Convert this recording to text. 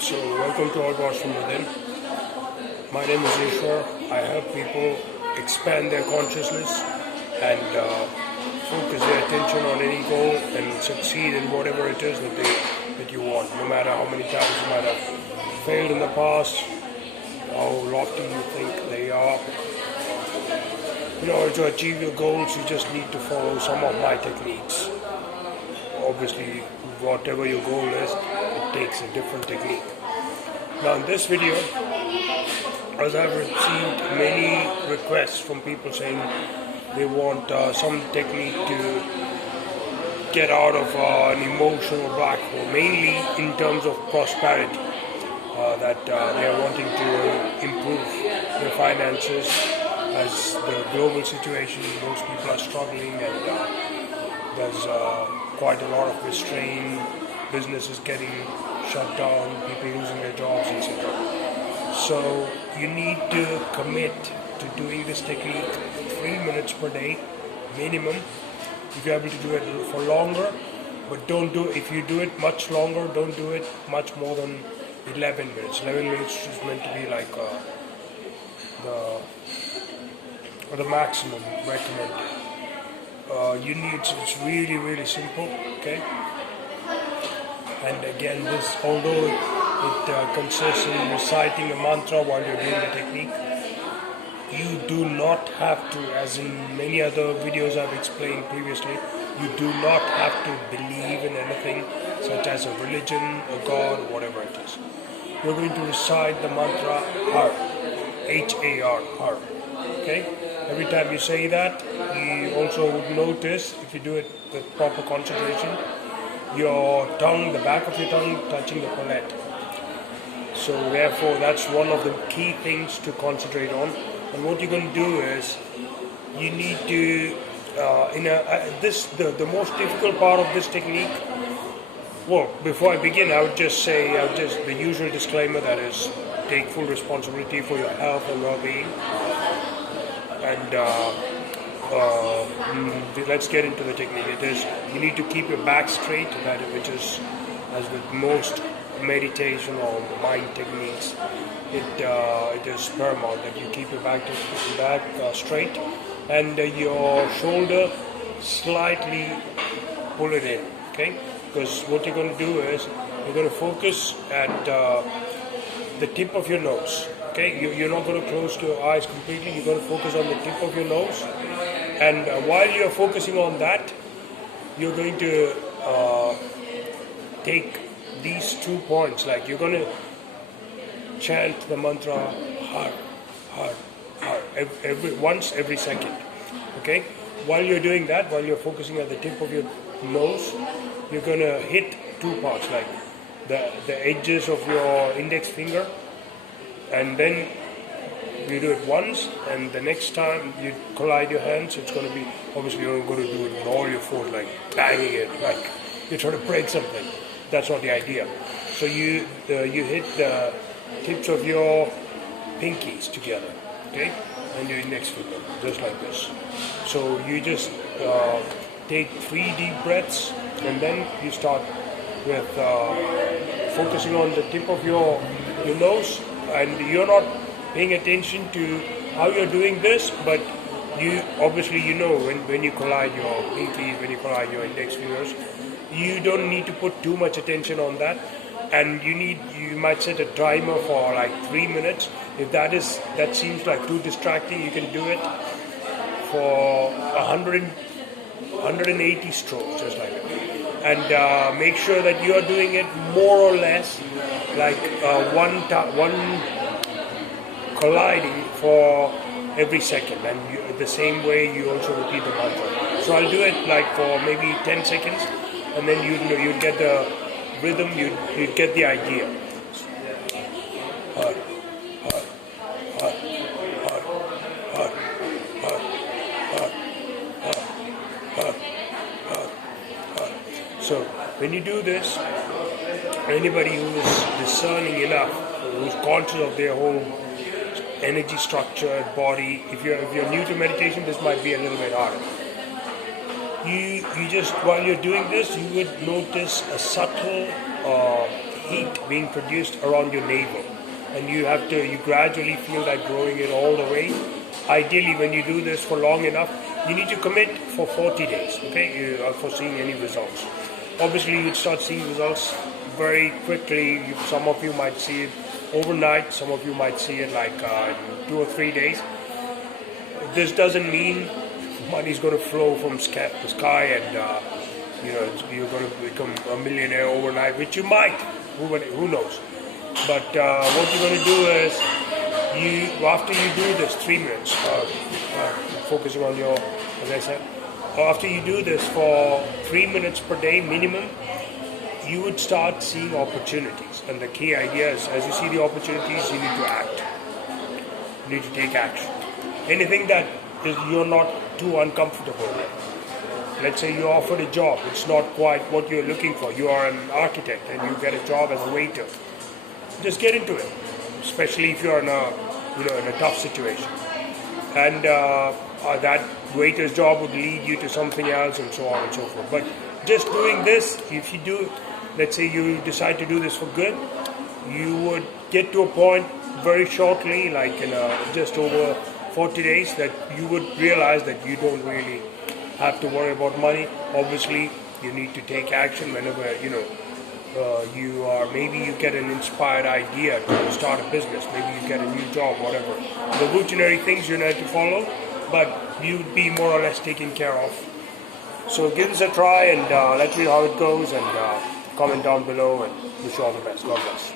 So, welcome to All Gods from Within. My name is Ishwar. I help people expand their consciousness and focus their attention on any goal and succeed in whatever it is that you want. No matter how many times you might have failed in the past, how lofty you think they are. In order to achieve your goals, you just need to follow some of my techniques. Obviously, whatever your goal is, it takes a different technique. Now in this video, as I've received many requests from people saying they want some technique to get out of an emotional black hole, mainly in terms of prosperity, that they are wanting to improve their finances as the global situation, most people are struggling and there's quite a lot of restraint, businesses getting shut down, people losing their jobs, etc. So you need to commit to doing this technique 3 minutes per day minimum. If you're able to do it for longer, but don't do, if you do it much longer, don't do it much more than 11 minutes. 11 minutes is meant to be like the maximum recommended. It's really simple, okay? And again, this, although it consists in reciting a mantra while you're doing the technique, you do not have to, as in many other videos I've explained previously, you do not have to believe in anything such as a religion, a god, whatever it is. You're going to recite the mantra Har, H-A-R, Har, okay? Every time you say that, you also would notice, if you do it with proper concentration, your tongue, the back of your tongue touching the palate. So therefore, that's one of the key things to concentrate on. And what you're going to do is, you need to, the most difficult part of this technique, well, before I begin, I would just say, the usual disclaimer, that is, take full responsibility for your health and well-being. And let's get into the technique. It is, you need to keep your back straight, which is, as with most meditation or mind techniques, it is paramount that you keep your back straight, and your shoulder slightly pull it in, okay? Because what you're going to do is, you're going to focus at the tip of your nose. Okay, you're not going to close your eyes completely. You're going to focus on the tip of your nose, and while you're focusing on that, you're going to take these 2 points. Like, you're going to chant the mantra Har, Har, Har once every second. Okay, while you're doing that, while you're focusing at the tip of your nose, you're going to hit 2 parts, like the edges of your index finger. And then you do it once, and the next time you collide your hands, it's going to be, obviously you're not going to do it with all your force, like banging it, like you're trying to break something. That's not the idea. So you hit the tips of your pinkies together, okay, and your index finger, just like this. So you just take 3 deep breaths, and then you start with focusing on the tip of your nose. And you're not paying attention to how you're doing this, but you obviously, when you collide your pinkies, when you collide your index fingers, you don't need to put too much attention on that. And you might set a timer for like 3 minutes. If that seems like too distracting, you can do it for 180 strokes, just like that. And make sure that you are doing it more or less like one colliding for every second, and the same way you also repeat the mantra. So I'll do it like for maybe 10 seconds, and then you'd get the rhythm, you'd get the idea. Har, har, har, har, har, har, har, har, har, har. So when you do this, anybody who is discerning enough, who's conscious of their whole energy structure, body, if you're new to meditation, this might be a little bit harder. You just, while you're doing this, you would notice a subtle heat being produced around your navel, and you gradually feel that growing it all the way. Ideally, when you do this for long enough, you need to commit for 40 days, okay, for seeing any results. Obviously, you'd start seeing results very quickly. Some of you might see it overnight, some of you might see it like in 2 or 3 days. This doesn't mean money is going to flow from the sky and you're going to become a millionaire overnight, which you might. Who knows? But what you're going to do is, after you do this 3 minutes, focusing on your, as I said, after you do this for 3 minutes per day minimum, you would start seeing opportunities. And the key idea is, as you see the opportunities, you need to act. You need to take action. Anything that you're not too uncomfortable with. Let's say you're offered a job, it's not quite what you're looking for. You are an architect and you get a job as a waiter. Just get into it, especially if you're in a tough situation. And that waiter's job would lead you to something else, and so on and so forth. But just doing this, if you do, let's say you decide to do this for good, you would get to a point very shortly, like in just over 40 days, that you would realize that you don't really have to worry about money. Obviously, you need to take action whenever maybe you get an inspired idea to start a business, maybe you get a new job, whatever. The routinary things you need to follow, but you'd be more or less taken care of. So give this a try and let me know how it goes, and comment down below, and wish you all the best. God bless.